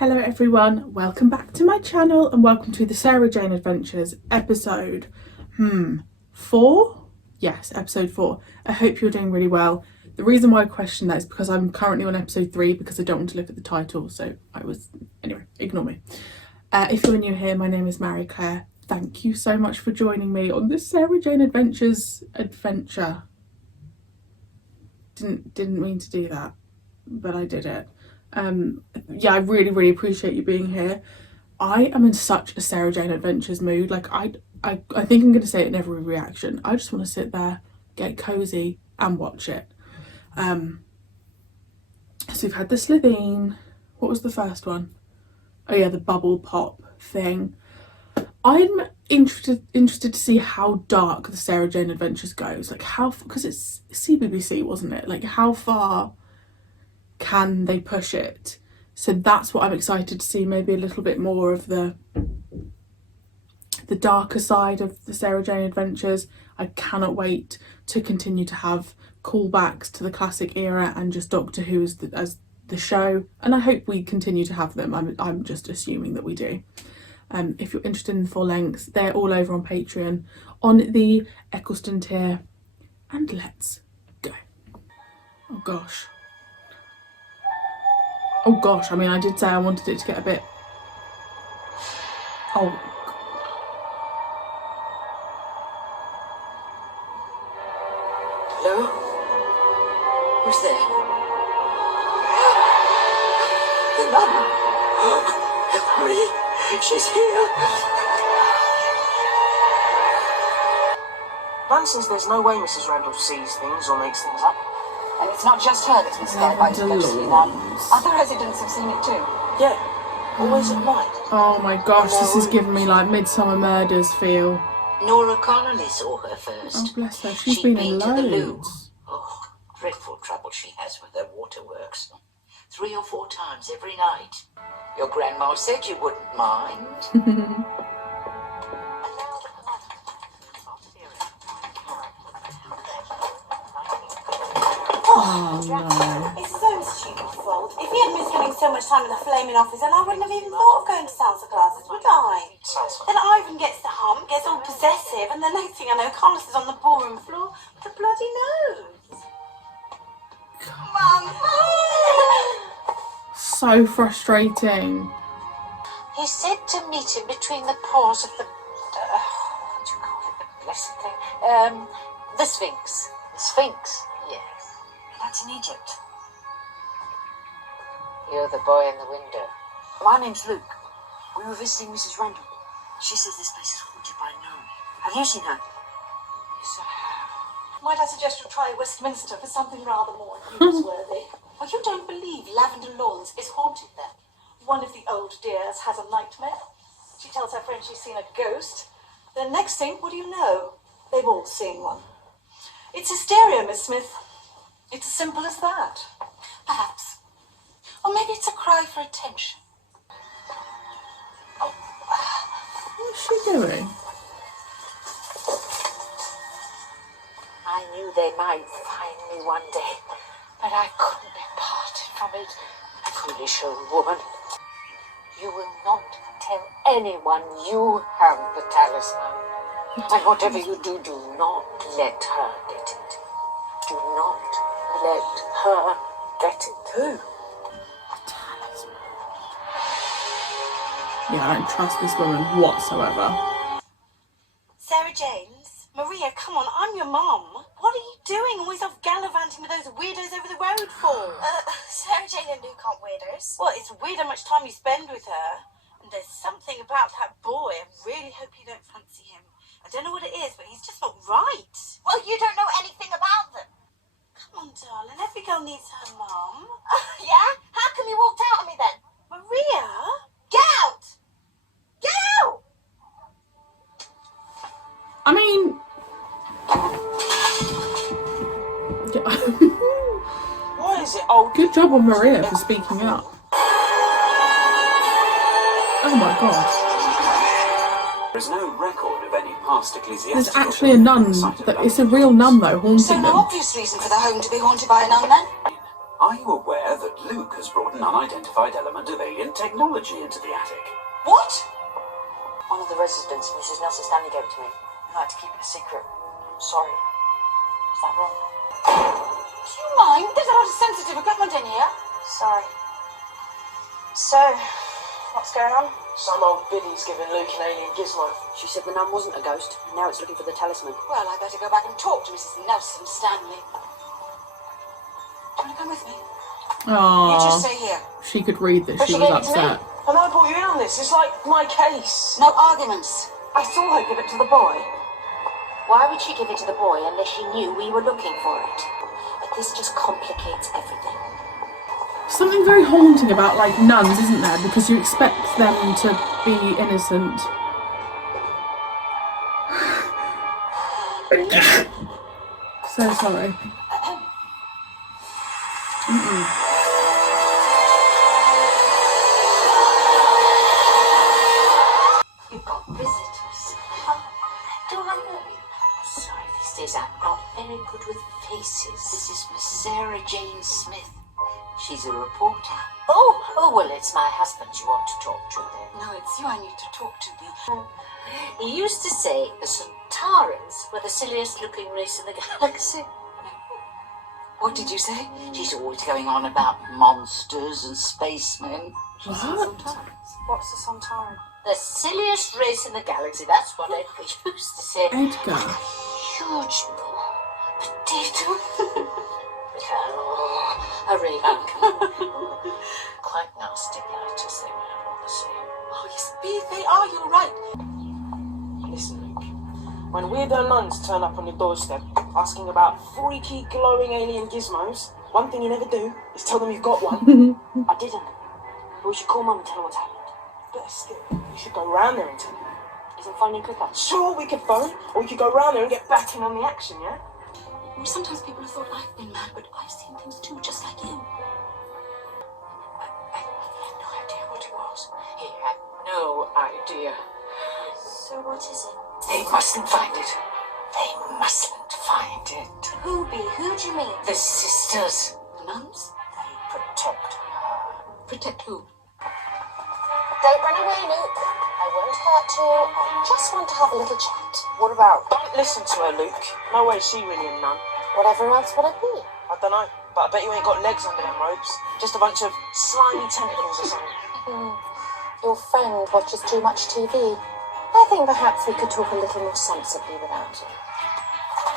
Hello everyone, welcome back to my channel and welcome to the Sarah Jane Adventures episode 4? Yes, episode 4. I hope you're doing really well. The reason why I question that is because I'm currently on episode 3 because I don't want to look at the title, so anyway, ignore me. If you're new here, my name is Marie-Clare. Thank you so much for joining me on this Sarah Jane Adventures adventure. Didn't mean to do that, but I did it. Yeah, I really appreciate you being here. I am in such a Sarah Jane Adventures mood. Like I think I'm going to say it in every reaction. I just want to sit there, get cozy and watch it. So we've had the Slitheen. What was the first one? Oh yeah, the bubble pop thing. I'm interested to see how dark the Sarah Jane Adventures goes. Like how, because it's CBBC, wasn't it? Like how far can they push it? So that's what I'm excited to see, maybe a little bit more of the darker side of the Sarah Jane Adventures. I cannot wait to continue to have callbacks to the classic era and just Doctor Who as the show, and I hope we continue to have them. I'm just assuming that we do. If you're interested in the full lengths, they're all over on Patreon on the Eccleston tier. And let's go. Oh gosh, I mean, I did say I wanted it to get a bit... Oh. Hello? Who's there? The nun! Help me! She's here! Nan says there's no way Mrs. Randall sees things or makes things up. And it's not just her that's been scared by the ghostly nun. Other residents have seen it too. Yeah, always at night. Oh my gosh, this is giving me like Midsummer Murders feel. Nora Connolly saw her first. Oh bless her, she's been in to the loo. loads. Oh, dreadful trouble she has with her waterworks. 3 or 4 times every night. Your grandma said you wouldn't mind. Oh no. It's his own stupid fault. If he hadn't been spending so much time in the flaming office, then I wouldn't have even thought of going to salsa classes, would I? Salsa. Then Ivan gets the hump, gets all possessive, and the next thing I know, Carlos is on the ballroom floor with a bloody nose. Mum! So frustrating. He said to meet him between the paws of the... what do you call it? The blessed thing? The Sphinx. The Sphinx, yes. That's in Egypt. You're the boy in the window. My name's Luke. We were visiting Mrs. Randall. She says this place is haunted by a nun. Have you seen her? Yes, I have. Might I suggest you try Westminster for something rather more newsworthy? Well, you don't believe Lavender Lawns is haunted then. One of the old dears has a nightmare. She tells her friend she's seen a ghost. The next thing, what do you know? They've all seen one. It's hysteria, Miss Smith. It's as simple as that. Perhaps. Or maybe it's a cry for attention. What's she doing? I knew they might find me one day, but I couldn't be parted from it. Foolish old woman. You will not tell anyone you have the talisman. And whatever you do, do not let her get it. Do not let her get it. Who? Talisman. Yeah, I don't trust this woman whatsoever. Sarah James? Maria, come on, I'm your mum. What are you doing? Always off gallivanting with those weirdos over the road for? Sarah Jane and Luke aren't weirdos. Well, it's weird how much time you spend with her. And there's something about that boy. I really hope you don't fancy him. I don't know what it is, but he's just not right. Well, you don't know anything about them. Come on, darling. Every girl needs her mum. Yeah? How come you walked out on me then? Maria? Get out! Get out! I mean... Why is it old? Good job on Maria for speaking up. Oh my god. There is no record of any past ecclesiastical... There's actually a nun. It's a real nun though, haunting So them. no obvious reason for the home to be haunted by a nun then? Are you aware that Luke has brought an unidentified element of alien technology into the attic? What? One of the residents, Mrs. Nelson Stanley, gave it to me. I like to keep it a secret. I'm sorry. Was that wrong? Do you mind? There's a lot of sensitive equipment in here. Sorry. So, what's going on? Some old biddy's giving Luke an alien gizmo. She said the nun wasn't a ghost, and now it's looking for the talisman. Well, I better go back and talk to Mrs. Nelson Stanley. Do you want to come with me? Aww. You just stay here. She could read that But she she was gave it to me. upset. And I brought you in on this. It's like my case. No arguments. I saw her give it to the boy. Why would she give it to the boy unless she knew we were looking for it? But this just complicates everything. Something very haunting about, like, nuns, isn't there? Because you expect them to be innocent. So sorry. You've got visitors. Do I know you? Sorry, these days I'm not very good with faces. This is Miss Sarah Jane Smith. She's a reporter. Oh, well, it's my husband you want to talk to then. No, it's you I need to talk to. He used to say the Centaurans were the silliest looking race in the galaxy. What did you say? She's always going on about monsters and spacemen. What? What's the Centauri? The silliest race in the galaxy, that's what Edgar used to say. Edgar. Huge potato. A Reagan. Quite nasty characters, they were all the same. Oh, yes, Bee, they are. You're right. Listen, Luke. When weirdo nuns turn up on your doorstep asking about freaky glowing alien gizmos, one thing you never do is tell them you've got one. I didn't. But we should call Mum and tell her what's happened. But still, we should go round there and tell them. Isn't phoning quicker? Sure, we could phone, or we could go round there and get back in on the action, yeah? Well, sometimes people have thought I've been mad, but I've seen things too, just like you. I had no idea what it was. He had no idea. So what is it? They mustn't find it. They mustn't find it. Who, Bee? Who do you mean? The sisters. The nuns? They protect her. Protect who? Don't run away, Luke. I won't hurt you. I just want to have a little chat. What about? Don't listen to her, Luke. No way is she really a nun. Whatever else would it be? I don't know, but I bet you ain't got legs under them robes. Just a bunch of slimy tentacles or something. Your friend watches too much TV. I think perhaps we could talk a little more sensibly without you.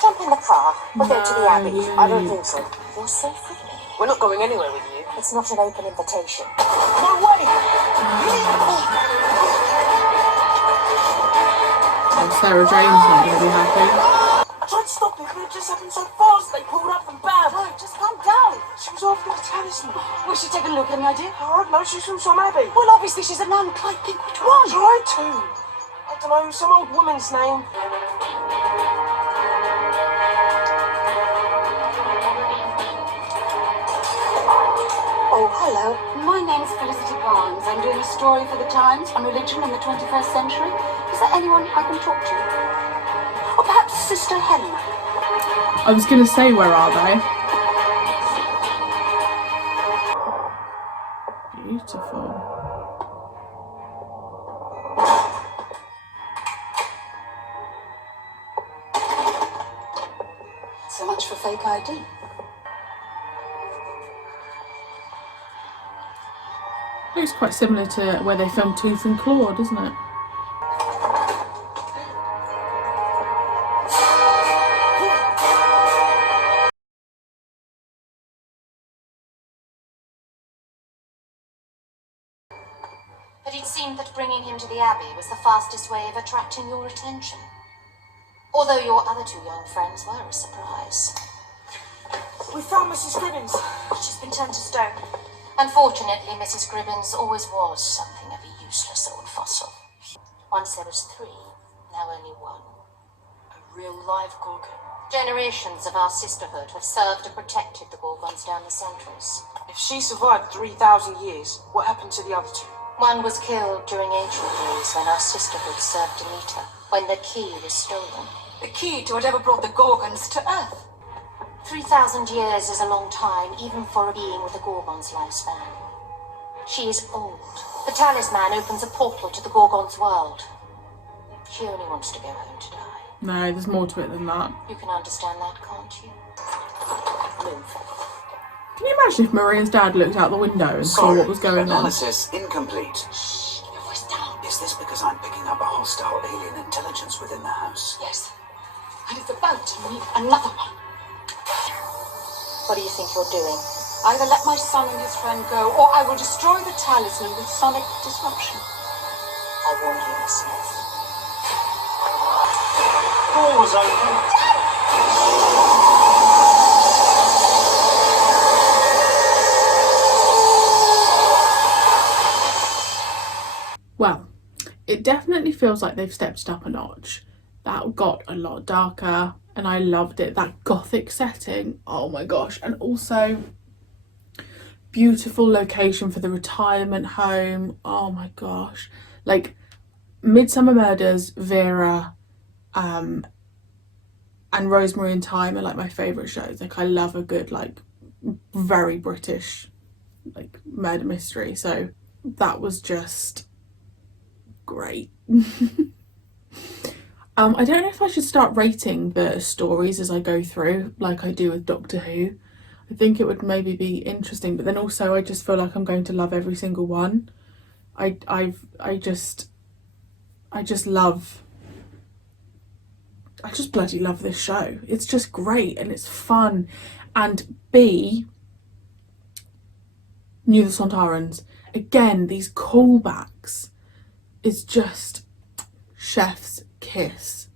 Jump in the car. We'll go to the Abbey. I don't think so. You're safe with me. We're not going anywhere with you. It's not an open invitation. No way! Oh, Sarah Jane's not going to be happy. I tried to stop it, but it just happened so fast. They pulled up and bam! Right, just calm down. She was after the talisman. We should take a look, any idea? I don't know, she's from some abbey. Well, obviously she's a nun. Quite think which one. Tried to. I don't know, some old woman's name. Oh, hello. My name's Felicity Barnes. I'm doing a story for the Times on religion in the 21st century. Is there anyone I can talk to? Or perhaps Sister Helena? I was going to say, where are they? Beautiful. So much for fake ID. Looks quite similar to where they filmed Tooth and Claw, doesn't it? But it seemed that bringing him to the Abbey was the fastest way of attracting your attention. Although your other two young friends were a surprise. We found Mrs. Gribbins. She's been turned to stone. Unfortunately, Mrs. Gribbins always was something of a useless old fossil. Once there was three, now only one. A real live Gorgon. Generations of our sisterhood have served and protected the Gorgons down the centuries. If she survived 3,000 years, what happened to the other two? One was killed during ancient days when our sisterhood served Demeter, when the key was stolen. The key to whatever brought the Gorgons to Earth. 3,000 years is a long time, even for a being with a Gorgon's lifespan. She is old. The talisman opens a portal to the Gorgon's world. She only wants to go home to die. No, there's more to it than that. You can understand that, can't you? Move. Can you imagine if Maria's dad looked out the window and saw what was going on? Analysis incomplete. Shh, keep your voice down. Is this because I'm picking up a hostile alien intelligence within the house? Yes. And it's about to meet another one. What do you think you're doing? Either let my son and his friend go, or I will destroy the talisman with sonic disruption. I warned you, Miss Smith. Door was open. Well, it definitely feels like they've stepped it up a notch. That got a lot darker and I loved it. That gothic setting, oh my gosh. And also beautiful location for the retirement home, oh my gosh. Like Midsummer Murders, Vera, and Rosemary and Thyme are like my favourite shows. Like I love a good, like, very British, like, murder mystery. So that was just great. I don't know if I should start rating the stories as I go through, like I do with Doctor Who. I think it would maybe be interesting, but then also I just feel like I'm going to love every single one. I just bloody love this show. It's just great and it's fun. And B, Knew the Sontarans. Again, these callbacks is just chef's kiss.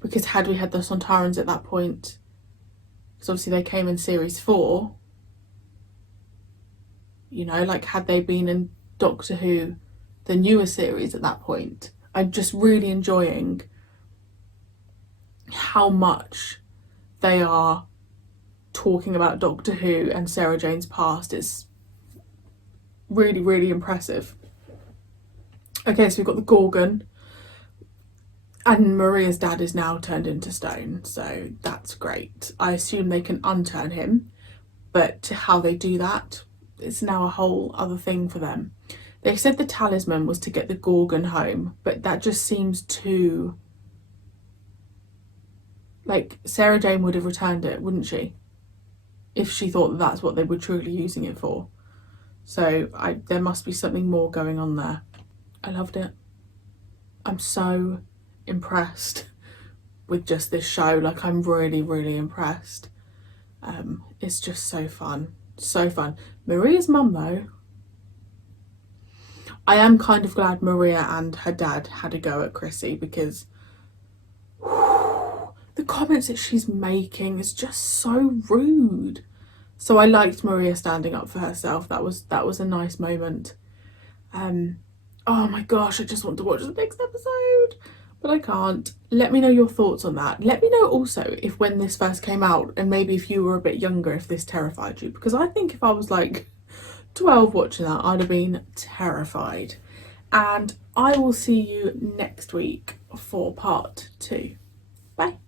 Because had we had the Sontarans at that point, because obviously they came in series 4, you know, like had they been in Doctor Who, the newer series at that point, I'm just really enjoying how much they are talking about Doctor Who and Sarah Jane's past. It's really, really impressive. Okay, so we've got the Gorgon, and Maria's dad is now turned into stone, so that's great. I assume they can unturn him, but how they do that, it's now a whole other thing for them. They said the talisman was to get the Gorgon home, but that just seems too... Like, Sarah Jane would have returned it, wouldn't she? If she thought that that's what they were truly using it for. So there must be something more going on there. I loved it. I'm so impressed with just this show. Like, I'm really, really impressed. It's just so fun. So fun. Maria's mum, though, I am kind of glad Maria and her dad had a go at Chrissy, because the comments that she's making is just so rude. So I liked Maria standing up for herself. That was a nice moment. Oh my gosh, I just want to watch the next episode, but I can't. Let me know your thoughts on that. Let me know also if when this first came out, and maybe if you were a bit younger, if this terrified you, because I think if I was like 12 watching that, I'd have been terrified. And I will see you next week for part 2. Bye.